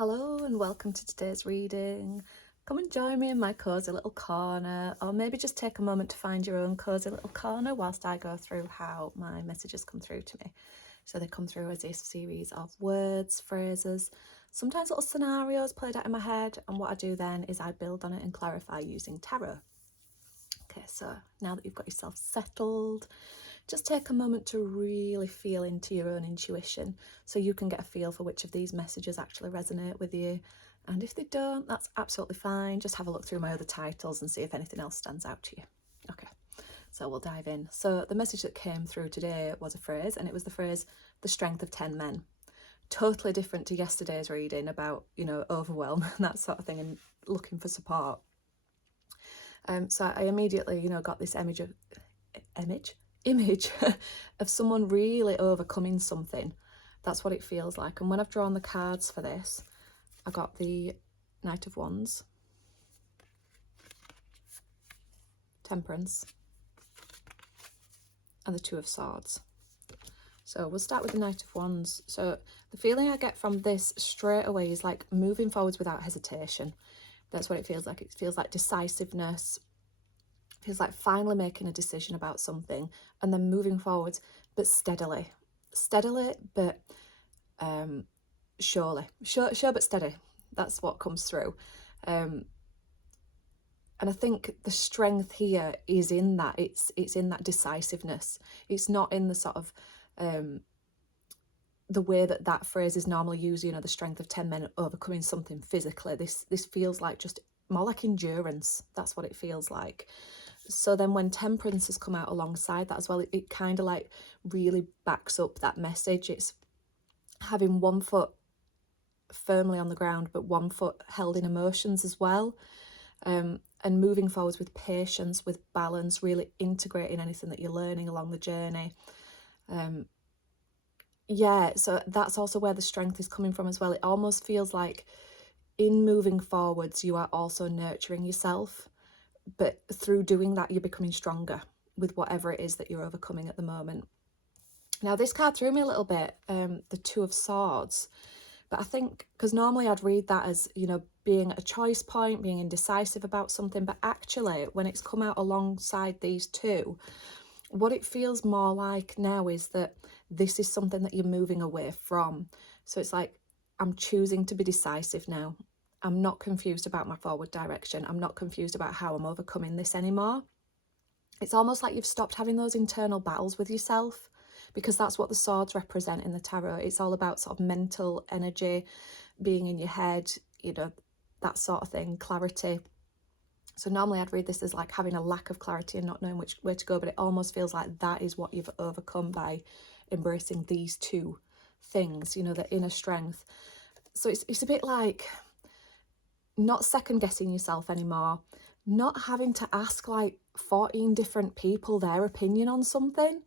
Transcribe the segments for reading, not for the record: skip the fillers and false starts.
Hello and welcome to today's reading. Come and join me in my cosy little corner, or maybe just take a moment to find your own cosy little corner whilst I go through how my messages come through to me. So they come through as a series of words, phrases, sometimes little scenarios played out in my head, and what I do then is I build on it and clarify using tarot. Okay, so now that you've got yourself settled, just take a moment to really feel into your own intuition so you can get a feel for which of these messages actually resonate with you. And if they don't, that's absolutely fine. Just have a look through my other titles and see if anything else stands out to you. Okay, so we'll dive in. So the message that came through today was a phrase, and it was the phrase, the strength of 10 men. Totally different to yesterday's reading about, overwhelm and that sort of thing and looking for support. So I immediately, got this image of someone really overcoming something. That's what it feels like. And when I've drawn the cards for this, I got the Knight of Wands, Temperance, and the Two of Swords. So we'll start with the Knight of Wands. So the feeling I get from this straight away is like moving forwards without hesitation. That's what it feels like. It feels like decisiveness. It feels like finally making a decision about something and then moving forwards, but steadily. Steadily, but surely. Sure but steady. That's what comes through. And I think the strength here is in that. It's in that decisiveness. It's not in the sort of the way that phrase is normally used, the strength of 10 men overcoming something physically. This feels like just more like endurance. That's what it feels like. So then when Temperance has come out alongside that as well, it kind of like really backs up that message. It's having one foot firmly on the ground, but one foot held in emotions as well. And moving forwards with patience, with balance, really integrating anything that you're learning along the journey. So that's also where the strength is coming from as well. It almost feels like in moving forwards, you are also nurturing yourself. But through doing that, you're becoming stronger with whatever it is that you're overcoming at the moment. Now, this card threw me a little bit, the Two of Swords. But I think, because normally I'd read that as, being at a choice point, being indecisive about something. But actually, when it's come out alongside these two, what it feels more like now is that this is something that you're moving away from. So it's like, I'm choosing to be decisive now. I'm not confused about my forward direction. I'm not confused about how I'm overcoming this anymore. It's almost like you've stopped having those internal battles with yourself, because that's what the swords represent in the tarot. It's all about sort of mental energy, being in your head, that sort of thing, clarity. So normally I'd read this as like having a lack of clarity and not knowing which way to go, but it almost feels like that is what you've overcome by embracing these two things, the inner strength. So it's a bit like not second guessing yourself anymore, not having to ask like 14 different people their opinion on something,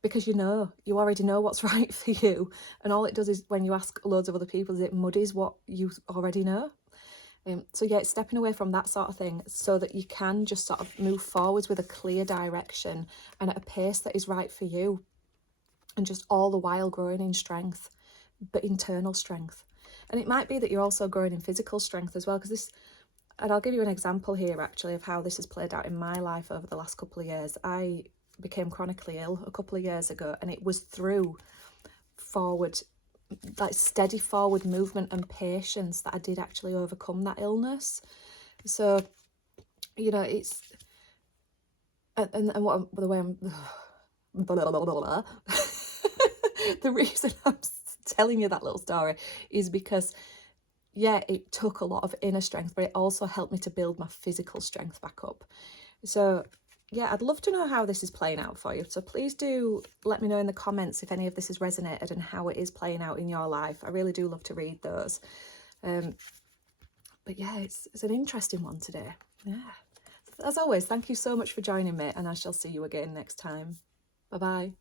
because you already know what's right for you. And all it does is, when you ask loads of other people, is it muddies what you already know. So yeah, it's stepping away from that sort of thing so that you can just sort of move forwards with a clear direction and at a pace that is right for you, and just all the while growing in strength, but internal strength. And it might be that you're also growing in physical strength as well, because this, and I'll give you an example here actually of how this has played out in my life over the last couple of years. I became chronically ill a couple of years ago, and it was through forward, like steady forward movement and patience, that I did actually overcome that illness. So, it's, and what, the way I'm, the reason I'm telling you that little story is because, yeah, it took a lot of inner strength, but it also helped me to build my physical strength back up. So yeah, I'd love to know how this is playing out for you. So please do let me know in the comments if any of this has resonated and how it is playing out in your life. I really do love to read those. But yeah, it's an interesting one today. Yeah. As always, thank you so much for joining me, and I shall see you again next time. Bye-bye.